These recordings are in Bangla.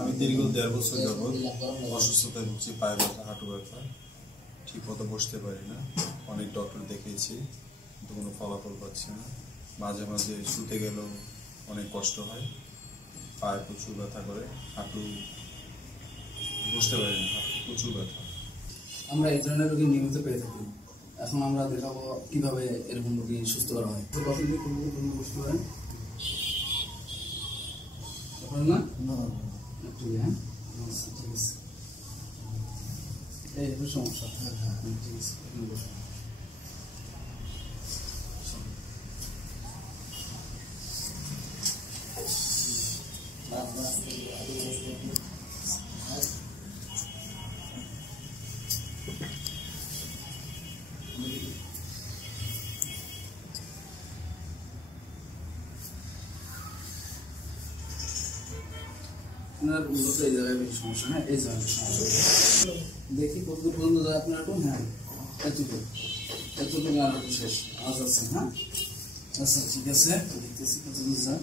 আমি দীর্ঘ দেড় বছর যাবৎ অসুস্থতায় ভুগছি পায়ে ব্যথা হাঁটু ব্যথা। ঠিক মতো বসতে পারি না। অনেক ডক্টর দেখিয়েছি কিন্তু কোনো ফলাফল পাচ্ছি না। মাঝে মাঝে শুতে গেলেও অনেক কষ্ট হয়। পায়ে প্রচুর ব্যথা করে হাঁটু বসতে পারি না হাঁটু প্রচুর ব্যথা। আমরা এই ধরনের রোগী নিয়মিত পেয়ে থাকি। এখন আমরা দেখাবো কীভাবে এরকম রোগী সুস্থ করা হয়। তো করব বুঝতে পারেন পারেন না। একটু ইয়ে, হ্যাঁ আচ্ছা, ঠিক আছে এই একটু সমস্যা হ্যাঁ হ্যাঁ ঠিক আছে এখানে বসুন। আপনার মূলত এই জায়গায় বেশি সমস্যা হ্যাঁ এই জায়গায় সমস্যা দেখি কতদূর পর্যন্ত যায় আপনার এখন হ্যাঁ এতটুকু। এতটুকু আর শেষ। আজ আছে হ্যাঁ? আচ্ছা ঠিক আছে। দেখতেছি কতদূর যায়।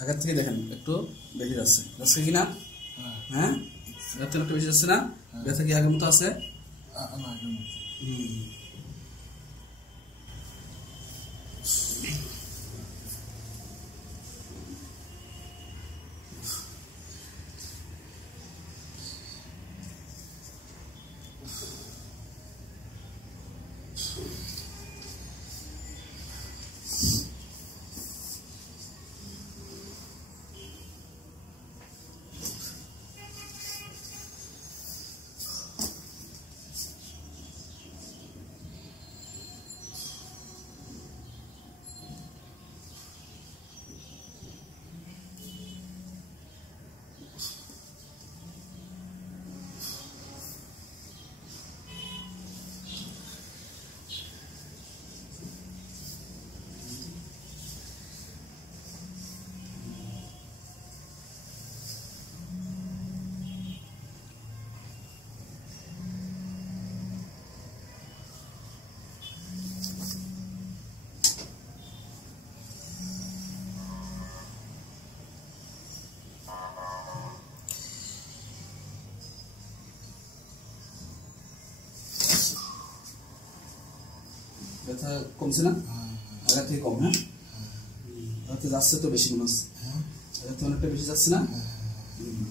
আগের থেকে দেখেন একটু বেশি যাচ্ছে। যাচ্ছে কি না? হ্যাঁ। আগের থেকে একটু বেশি যাচ্ছে না? ব্যথা কি আগের মতো আছে? হুম। ব্যথা কমছে না? আগের থেকে কম হ্যাঁ? আগের থেকে যাচ্ছে তো বেশি মনে হচ্ছে আগের থেকে অনেকটা বেশি যাচ্ছে না? হুম।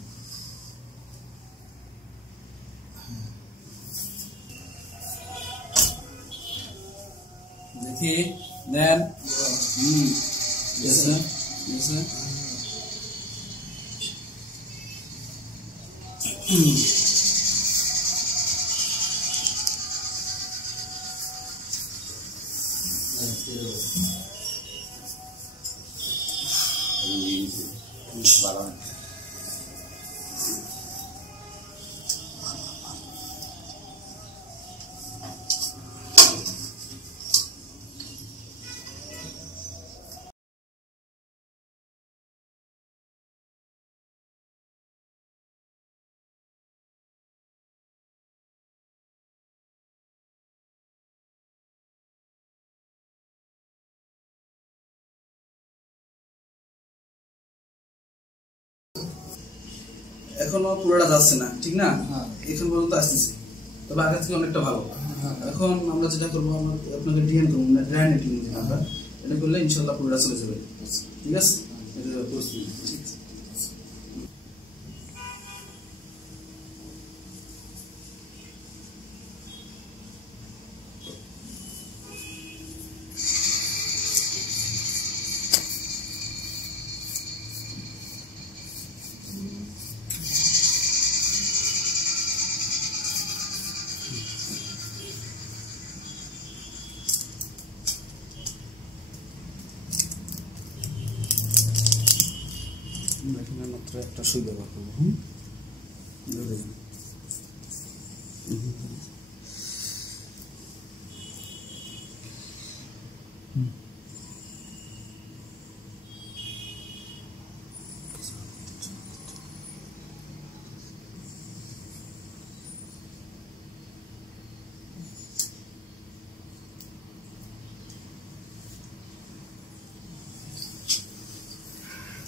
দেখি দেন। হুম। 你吃吧，老妹。এখনও পুরোটা যাচ্ছে না ঠিক না? হ্যাঁ। এখন পর্যন্ত আসতেছে। তবে আগের থেকে অনেকটা ভালো। হ্যাঁ। এখন আমরা যেটা করব আমরা আপনাকে ডিএন করব না ড্রাইনেটিং আমরা। এটা করলে ইনশাল্লাহ পুরোটা চলে যাবে। ঠিক আছে? এটা পরিস্থিতি। ঠিক আছে একটা সুই ব্যবহার করব হুম?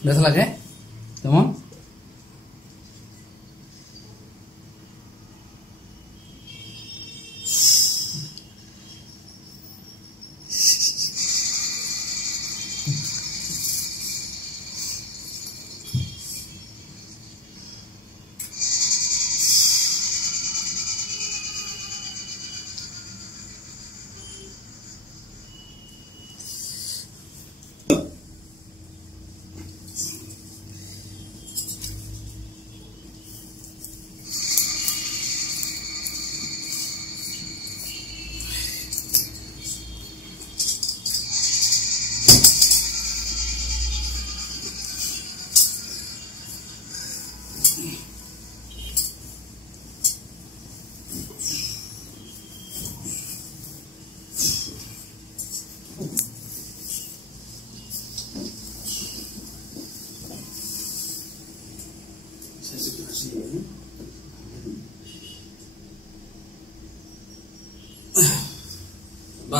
ব্যথা লাগে?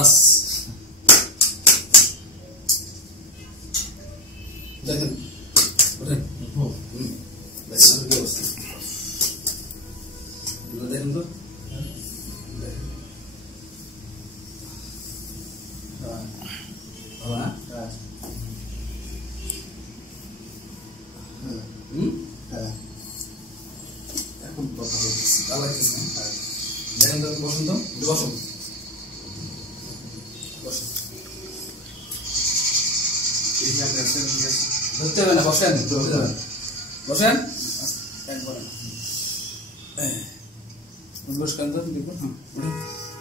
বাস দেখেন দেখেন তো। হ্যাঁ। এখন কথা বলতেছি ভালো লাগতেছে দেখেন তো বসুন তো বসেন। বসেন।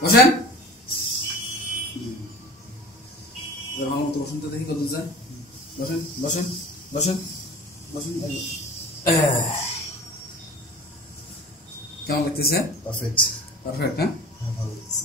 বসেন ভালো মতো বসুন তো দেখি কত যায়। বসেন বসেন বসেন বসেন। কেমন লাগতেছে? পারফেক্ট পারফেক্ট হ্যাঁ? হ্যাঁ ভালো লাগছে